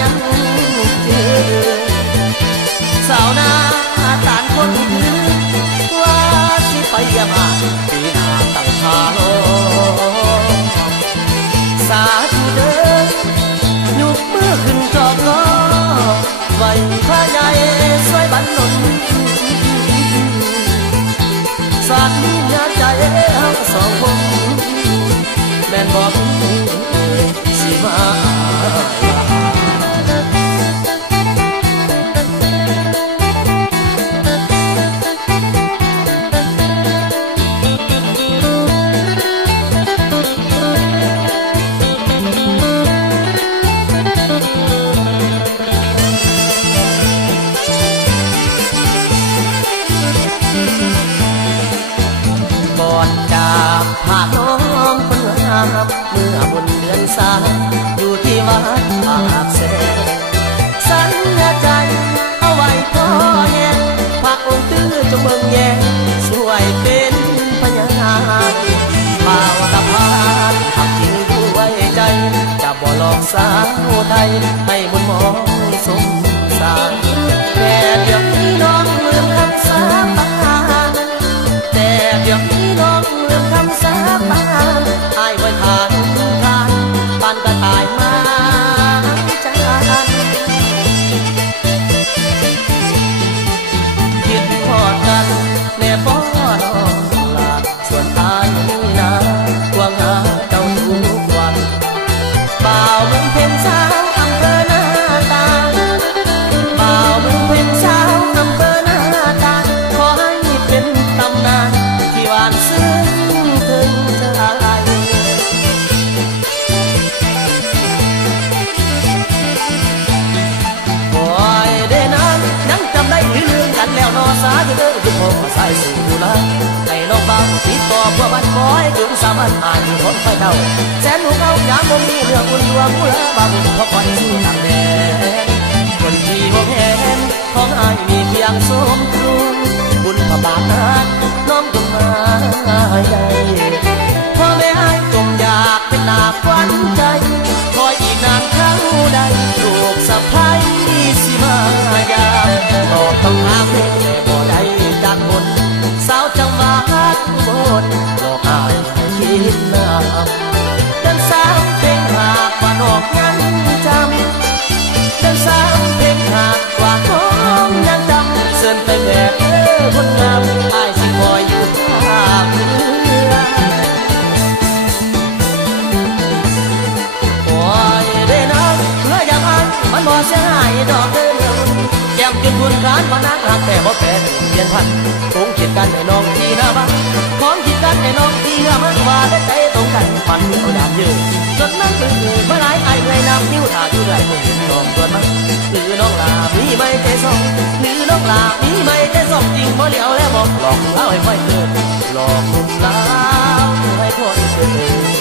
ยังเจอสาวนาตานคนคือว่าสิไปยามาปีหน้าตั้งทาโลสาธุเด้อยุบมือขึ้นจอกงอไหว้พระใหญ่สวยบันนนสาธิญาใจสองคนแม่นบอก ไทยให้บุญมองสมสารแต่เดี๋ยวนี้น้องลืมคำสาบานแต่เดี๋ยวนี้น้องลืมคำสาบาน นอสาคือเด้อคือพ่อสายสู่ดูละให้น้องบ่าวติดต่อพวกมันบอยถึงสามันอ่านคนไฟเท่าแสนหูเอายามบ่มีเรื่องอุ่นดวงหัวบ่าวเพราะคอยสู้ต่างแดนคนที่หัวแหนของอายมีเพียงสมครูบุญพระบาทนั้นน้องจงมาใหญ่พ่อแม่อายจงอยากเป็นนาควันใจคอยอีกนานเท่าใดลูกสะพ้ายสิมายามบอ ต้องหาเพ่บ่ได้จักคนสาวจังหวัดอุบลหลอกอายคิดน้ำ ลี่ยนพันคงคิดกันให้น้องที่หน้าบ้านของคิดกันให้น้องที่เนื้อมันว่าได้ใจตรงกันปันเอาดามเยืนจนนั้นมือเมื่อไรไอ้เมื่อยน้ำนิ้วท่าอยู่ไรมึงเห็นน้องตัวมันหรือน้องลามีไม่ใจสองหรือน้องลามีไม่ใจสองจริงบ่เหลียวแล้วบอกหลอกเล่าให้ไม่เกินหลอกลุ่มลาวให้คนเกิน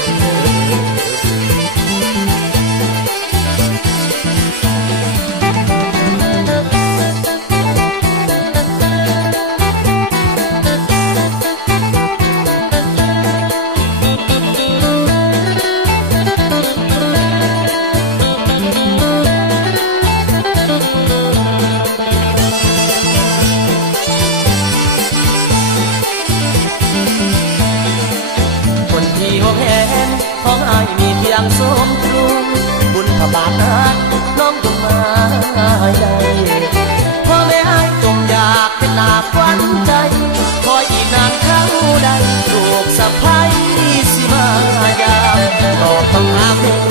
ามต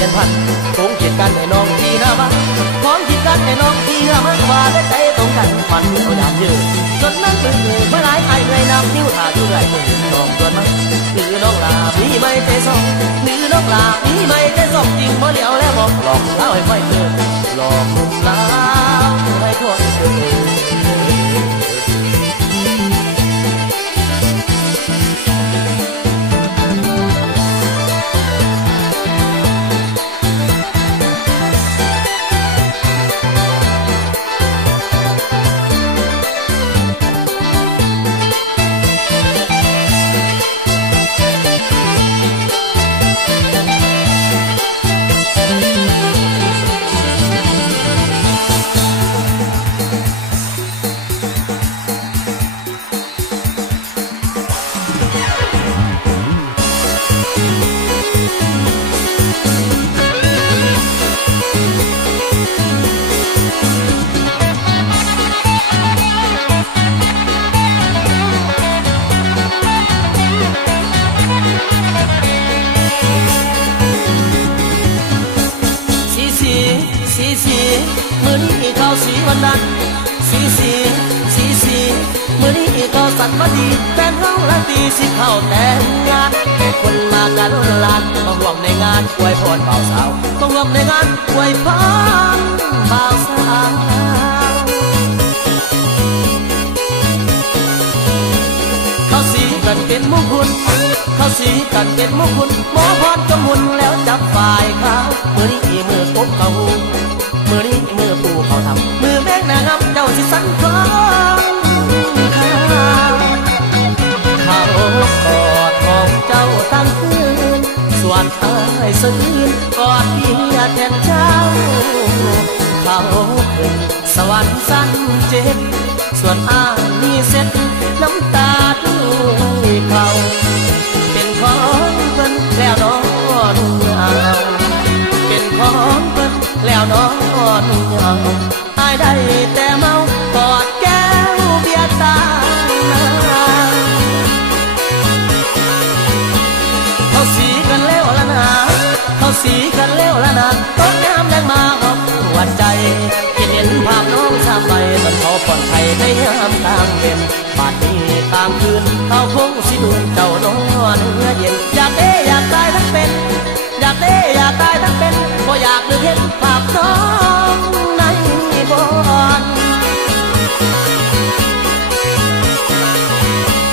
ลี่ยนพันคงคิดกันให้น้องที่หน้าบ้านของคิดกันให้น้องที่เนื้อมันว่าได้ใจตรงกันปันเอาดามยืนจนนั้นมือเมื่อไรไอ้เมื่อยน้ำนิ้วท่าอยู่ไรมึงเห็นน้องตัวมันหรือน้องลามีไม่ใจสองหรือน้องลามีไม่ใจสองจริงบ่เหลียวแล้วบอกหลอกเล่าให้ไม่เกินหลอกลุ่มลาวให้คนเกิน ดันสีสีสีสีมือนี้ก็สัตว์มาดีแฟนเฮาละตีสิเข้าแต่งงานคนมากันลานต้องร่วมในงานอวยพรบ่าสาวต้องร่วมในงานอวยพรบ่าสาวเขาสีกันเป็นมุงคลเขาสีกันเป็นมุงคลหมอพรจมุนแล้วจับฝ่ายเขาเมื่อนี้มือปุ๊บเขาเมื่อนี้มือปูเขาทำ นางงามเจ้าสิสันคอนเขากอดของเจ้าตั้งคืนส่วนอายสะอื้นกอดเพียแทนเจ้า เขาขึ้นสวรรค์สั้นเจ็บส่วนอ้ายมีเส้น สีกันแล้วละนะต้นน้ำแดงมาหอบหัวใจคิดเห็นภาพน้องสามใบตอนเขาผ่อนไทยในยามกลางเย็นบาดนี้กลางคืนเขาคงสิดูเจ้านอนเนื้อเย็นอยากเด้อยากตายทั้งเป็น อยากเด้อยากตายทั้งเป็นก็อยากดูเห็นภาพน้องในบอน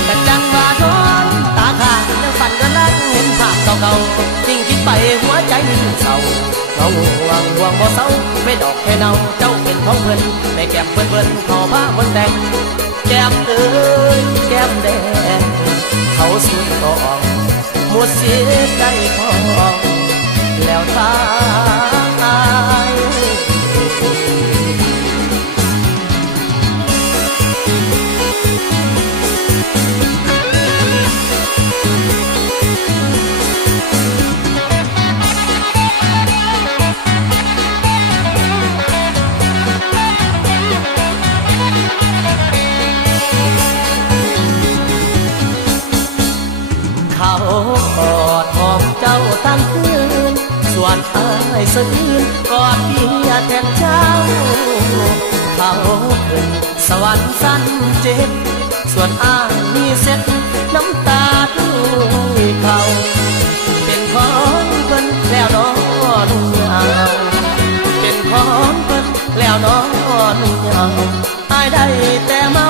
แต่จังว่าทอนตาขาดยังฝันกันลังเห็นภาพเก่าๆ ยิ่งคิดไปหัวใจมันเศร้าเขาห่วงห่วงบ่เศร้าไม่ดอกแค่เนาเจ้าเป็นของเพิ่นแม่แก้มเพิ่นเพิ่นขอผ้าบนแดงแก้มเอ้ยแก้มแดงเขาสุดกองหมดเสียใจพอแล้วตา เจ้าตั้งคืน ส่วนอายสะอื้นกอดเพียแทนเจ้า เขาขึ้นสวรรค์สั้นเจ็บ ส่วนอายมีเซ็ตน้ำตาด้วยเขา เป็นของเพิ่นแล้วนอนเอาเป็นของเพิ่นแล้วนอนเอาอายได้แต่เมา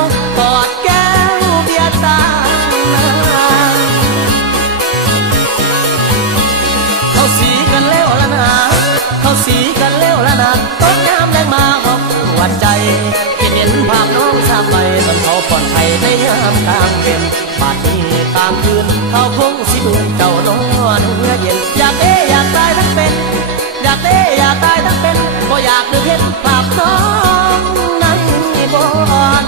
ามกลางเย็นบาดนี้กลางคืนเขาคงสิดูเจ้านอนเมื่อเย็นอยากเอ้อยากตายทั้งเป็น อยากเอ้อยากตายทั้งเป็นก็อยากดูเห็นภาพน้องในบอน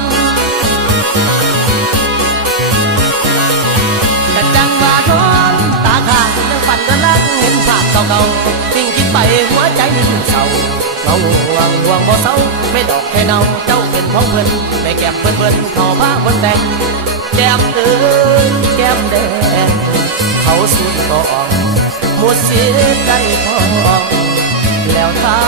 แต่จังว่าทอนตาขาดยังฝันกันลังเห็นภาพเก่าๆสิ่งคิดไปหัวใจยิ่งเศร้า เขาห่วงห่วงบ่เศร้าไม่ดอกแค่เนาเจ้าเป็นของเพิ่นไม่แก้มเพิ่นเพิ่นขอผ้าเพิ่นแดงแก้มเอ้ยแก้มแดงเขาสูญกองหมดเสียใจพอแล้วตา